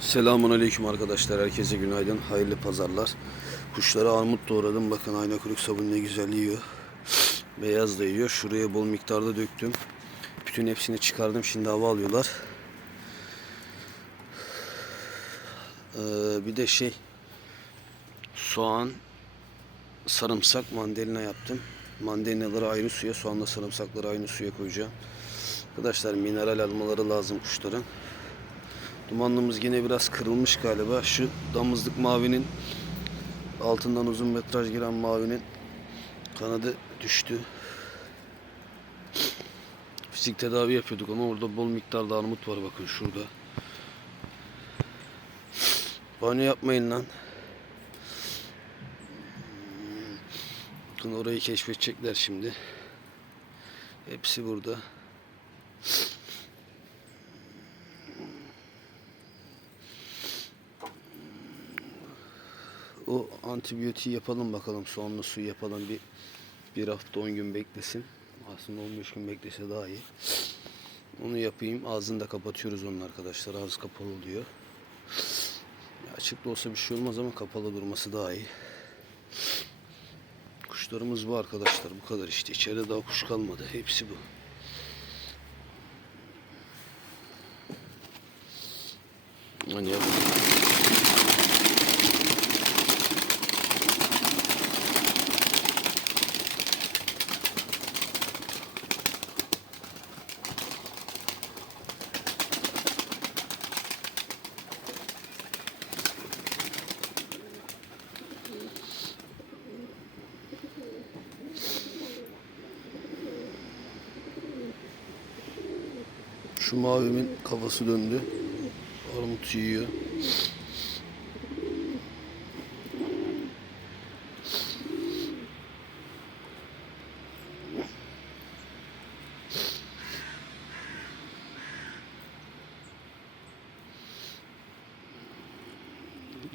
Selamun Aleyküm arkadaşlar. Herkese günaydın. Hayırlı pazarlar. Kuşlara armut doğradım. Bakın ayna kuyruk sabun ne güzel yiyor. Beyaz da yiyor. Şuraya bol miktarda döktüm. Bütün hepsini çıkardım. Şimdi hava alıyorlar. Ee, bir de şey soğan, sarımsak, mandalina yaptım. Mandalinaları ayrı suya, soğanla sarımsakları aynı suya koyacağım. Arkadaşlar mineral almaları lazım kuşların. Dumanlımız yine biraz kırılmış galiba. Şu damızlık mavinin altından uzun metraj giren mavinin kanadı düştü. Fizik tedavi yapıyorduk ama orada bol miktarda armut var bakın şurada. Banyo yapmayın lan. Bakın orayı keşfedecekler şimdi. Hepsi burada. O antibiyotiği yapalım bakalım. Soğanlı suyu yapalım. Bir, bir hafta 10 gün beklesin. Aslında 15 gün beklese daha iyi. Onu yapayım. Ağzını da kapatıyoruz onun arkadaşlar. Ağız kapalı oluyor. Açık da olsa bir şey olmaz ama kapalı durması daha iyi. Kuşlarımız bu arkadaşlar. Bu kadar işte. İçeride daha kuş kalmadı. Hepsi bu. Hani ya Şu mavimin kafası döndü. Armut yiyor.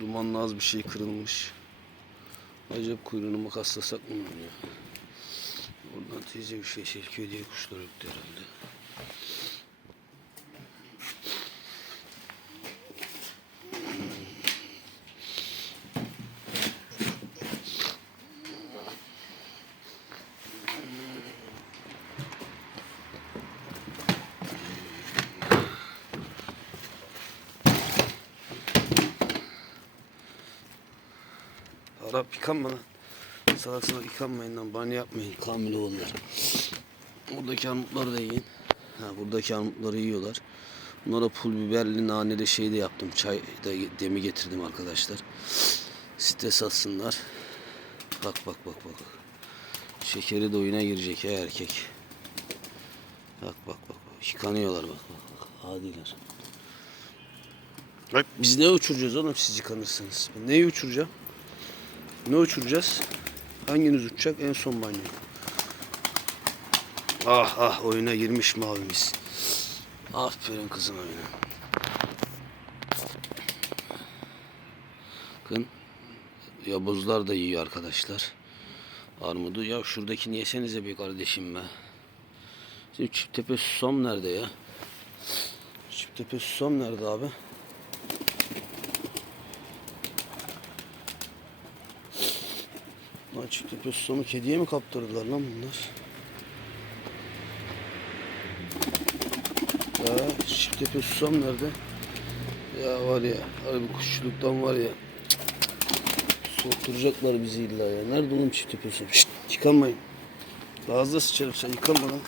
Dumanlı az bir şey kırılmış. Acaba kuyruğunu makaslasak mı ya? Oradan teyze bir şey çekiyor diye kuşlar öptü herhalde. Arap yıkanma lan. Salak salak yıkanmayın lan. Banyo yapmayın. Kamil oğullar. Buradaki armutları da yiyin. Ha, buradaki armutları yiyorlar. Bunlara pul biberli naneli şey de yaptım. Çay da demi getirdim arkadaşlar. Stres atsınlar. Bak bak bak bak. Şekeri de oyuna girecek ya erkek. Bak bak bak. bak. Yıkanıyorlar bak bak. bak. Adiler. Bak biz ne uçuracağız oğlum siz yıkanırsanız? Ben neyi uçuracağım? Ne uçuracağız? Hanginiz uçacak? En son banyo. Ah ah oyuna girmiş mavimiz. Aferin kızım oyuna. Bakın yabuzlar da yiyor arkadaşlar. Armudu. Ya şuradakini yesenize bir kardeşim be. Şimdi Çiptepe susam nerede ya? Çiptepe susam nerede abi? Lan Çiptepe susamı kediye mi kaptırdılar lan bunlar? Ya Çiptepe susam nerede? Ya var ya harbi kuşçuluktan var ya Soğutturacaklar bizi illa ya. Nerede oğlum çift susam? Şşt yıkanmayın. Hızlı sıçarım sen yıkanma lan.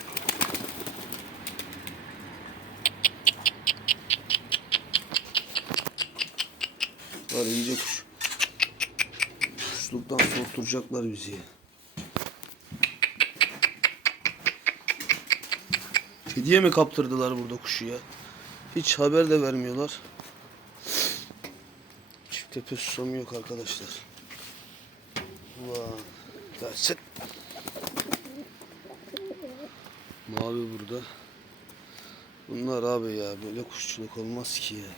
Var iyice kuş. Soğutturacaklar bizi. Kediye mi kaptırdılar burada kuşu ya? Hiç haber de vermiyorlar. Çift tepe susam yok arkadaşlar. Ulan. Gelsin. Mavi burada. Bunlar abi ya böyle kuşçuluk olmaz ki ya.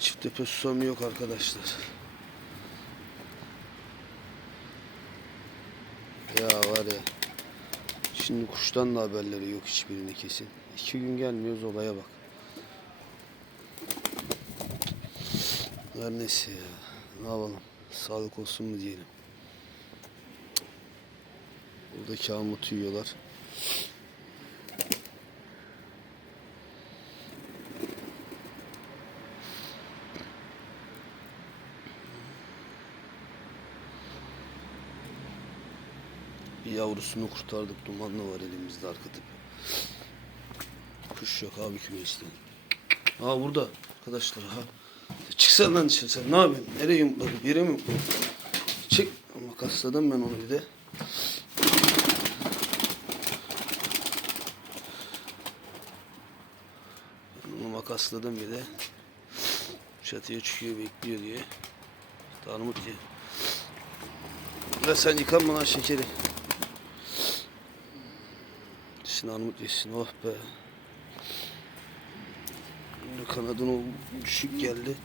Çift tepe susam yok arkadaşlar. Ya var ya. Şimdi kuştan da haberleri yok hiçbirine kesin. İki gün gelmiyoruz olaya bak. Her neyse ya. Ne yapalım? Sağlık olsun mu diyelim. Buradaki armut yiyorlar. Bir yavrusunu kurtardık. Dumanlı var elimizde arka tepe. Kuş yok abi kümesten. Aa burada arkadaşlar ha. Çıksana lan dışarı sen ne yapıyorsun? Nereye yumrukladın? Yere mi yumrukladın? Çık. Makasladım ben onu bir de. Onu makasladım bir de. Çatıya çıkıyor bekliyor diye. Armut diye. Ya sen yıkanma lan şekeri. Yesin armut yesin oh be. Kanadın o düşük geldi.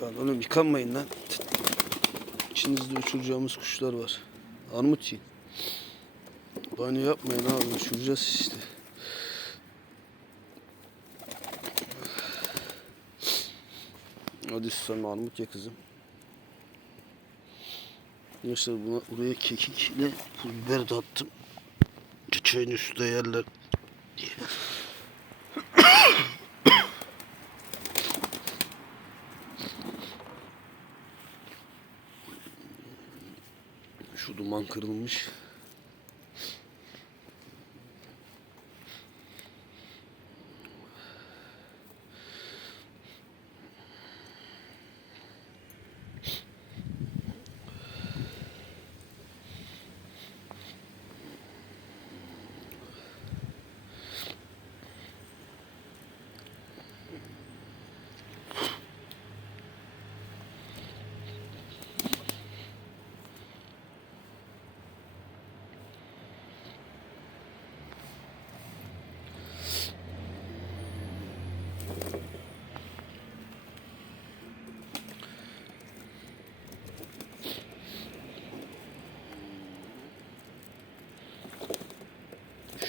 Ben oğlum yıkanmayın lan. İçinizde uçuracağımız kuşlar var. Armut yiyin. Banyo yapmayın abi uçuracağız işte. Hadi sen armut ye kızım. Arkadaşlar buna, buraya kekikle pul biber de attım. Çiçeğin üstüne yerler diye. Şu duman kırılmış.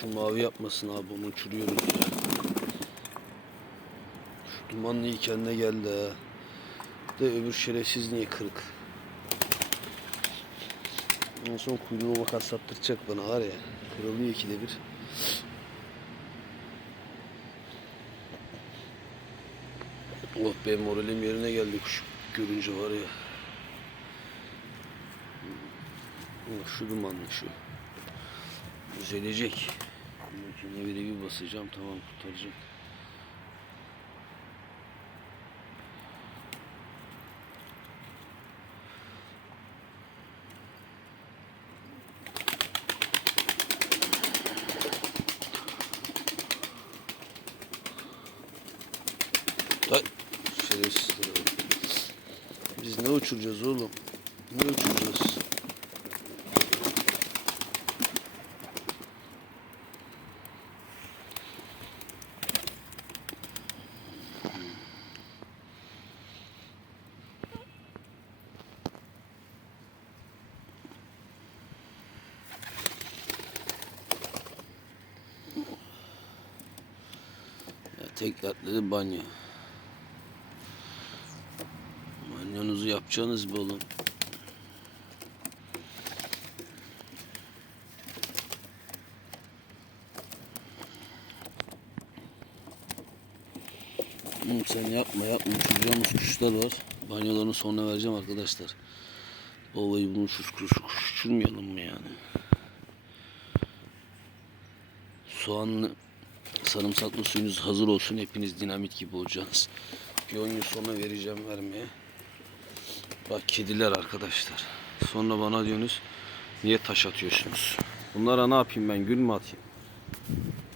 Şu mavi yapmasın abi onu uçuruyoruz. Şu dumanlı iyi kendine geldi ha. De öbür şerefsiz niye kırık? En son kuyruğu makas saptıracak bana var ya. Kırılıyor ikide bir. Oh be moralim yerine geldi kuş görünce var ya. Oh, şu dumanlı şu. Düzelecek. Makine bir bir basacağım tamam kurtaracak. Ay, şerefsizler. Biz ne uçuracağız oğlum? Ne uçuracağız? Ya tek dertleri banyo. Banyonuzu yapacaksınız be oğlum. Oğlum sen yapma yapma uçuracağımız kuşlar var. Banyolarını sonra vereceğim arkadaşlar. Ovayı bunu uçur, kuş, kuş uçurmayalım mı yani? Soğanlı sarımsaklı suyunuz hazır olsun. Hepiniz dinamit gibi olacaksınız. Bir 10 gün sonra vereceğim vermeye. Bak kediler arkadaşlar. Sonra bana diyorsunuz niye taş atıyorsunuz? Bunlara ne yapayım ben? Gül mü atayım?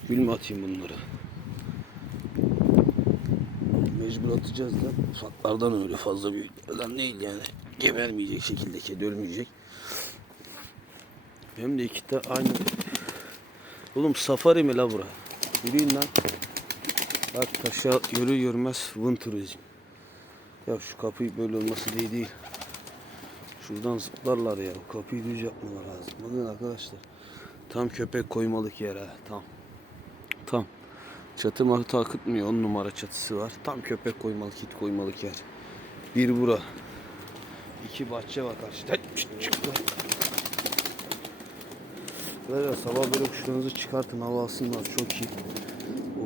Gül mü atayım bunlara? Mecbur atacağız da ufaklardan öyle fazla büyüklerden değil yani. Gebermeyecek şekilde kedi ölmeyecek. Hem de iki de aynı. Oğlum safari mi la bura? Yürüyün lan. Bak taşa yürü yürümez Vın turizm. Ya şu kapıyı böyle olması değil değil. Şuradan zıplarlar ya. Kapıyı düz yapmalar lazım. Bakın arkadaşlar. Tam köpek koymalık yer ha. Tam. Tam. Çatı martı akıtmıyor. 10 numara çatısı var. Tam köpek koymalık, it koymalık yer. Bir bura. İki bahçe var karşıda. Çıt, çıktı. Böyle sabah böyle kuşlarınızı çıkartın hava alsınlar çok iyi.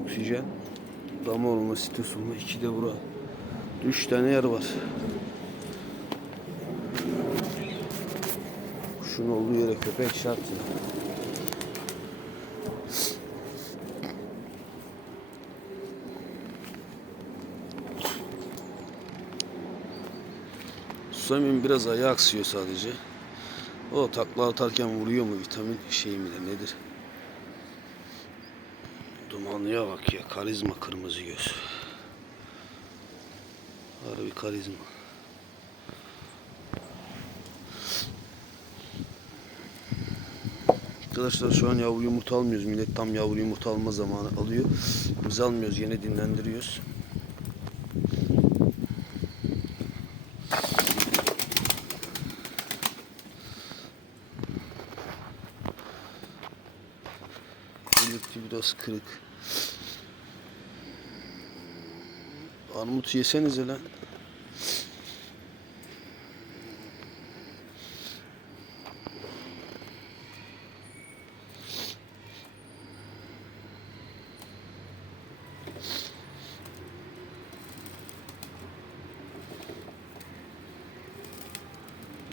Oksijen. Dama olma sitesi olma. iki de bura. Üç tane yer var. Kuşun olduğu yere köpek şart ya. Susamin biraz ayağı aksıyor sadece. O takla atarken vuruyor mu vitamin şey mi de nedir? Dumanlıya bak ya karizma kırmızı göz. Harbi karizma. Arkadaşlar şu an yavru yumurta almıyoruz. Millet tam yavru yumurta alma zamanı alıyor. Biz almıyoruz. Yine dinlendiriyoruz. Elifti biraz kırık. Armut yesenize lan.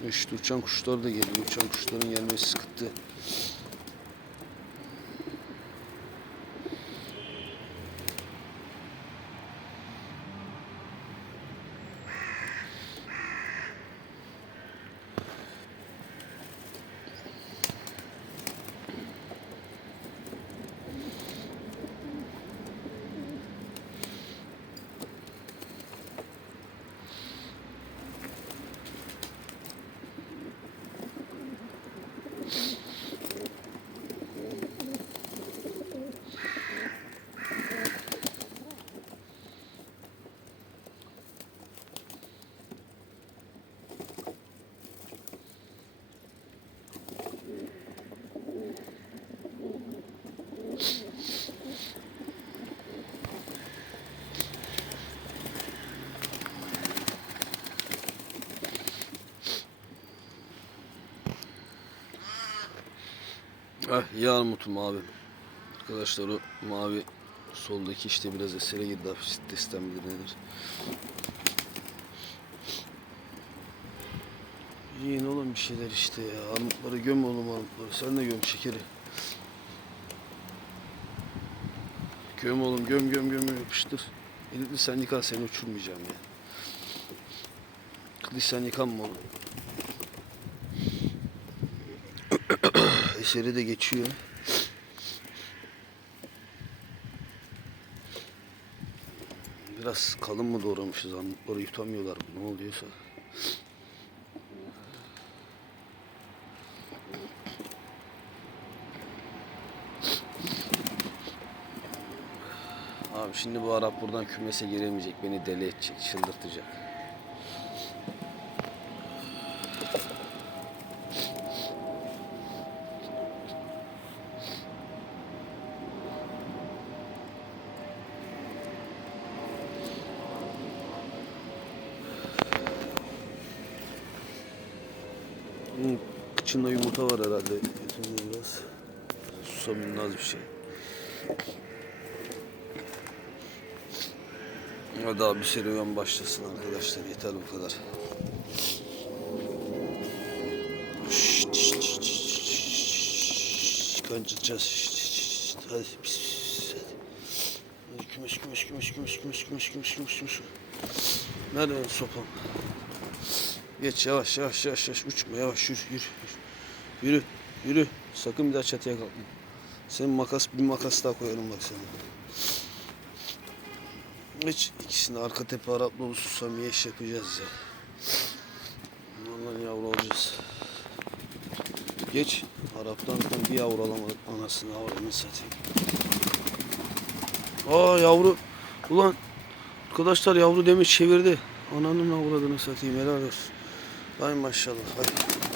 İşte uçan kuşlar da geliyor. Uçan kuşların gelmesi sıkıntı. Ah ya armutu mavi. Arkadaşlar o mavi soldaki işte biraz esere girdi hafif stresten midir nedir. Yiyin oğlum bir şeyler işte ya. Armutları göm oğlum armutları. Sen de göm şekeri. Göm oğlum göm göm göm yapıştır. Elifli sen yıkan seni uçurmayacağım ya. Kılıç sen yıkanma oğlum. Eseri de geçiyor. Biraz kalın mı doğramışız armutları yutamıyorlar ne oluyorsa. Abi şimdi bu Arap buradan kümese giremeyecek. Beni deli edecek, çıldırtacak. Kıçında yumurta var herhalde. Şimdi biraz susamın az bir şey. Hadi abi serüven başlasın arkadaşlar. Yeter bu kadar. Kancılacağız. Hadi. Hadi. Kümeş, kümeş, kümeş, kümeş, kümeş, kümeş, kümeş, kümeş, kümeş. Nerede sopam? Geç yavaş, yavaş, yavaş, yavaş. Uçma, yavaş, yürü, yürü. Yürü, yürü. Sakın bir daha çatıya kalkma. Senin makas, bir makas daha koyarım bak sana. Hiç ikisini arka tepe Arap dolu susamiye iş yapacağız ya. Vallahi yavru olacağız. Geç. Arap'tan bir yavru alamadık. Anasını avradını satayım. Aa yavru. Ulan arkadaşlar yavru demiş çevirdi. Ananın avradını satayım helal olsun. Hay maşallah hay.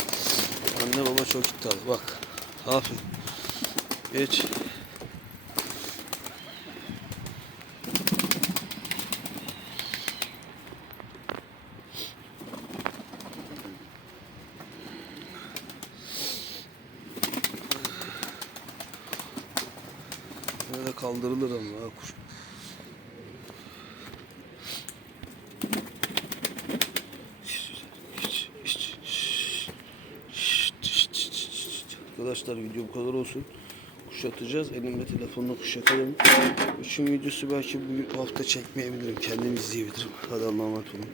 Anne baba çok iddialı. Bak. Aferin. Geç. Böyle kaldırılır ama kuş Arkadaşlar video bu kadar olsun. Kuş atacağız. Elimde telefonla kuş yakalım. Üçün videosu belki bu hafta çekmeyebilirim. Kendim izleyebilirim. Hadi Allah'a emanet olun.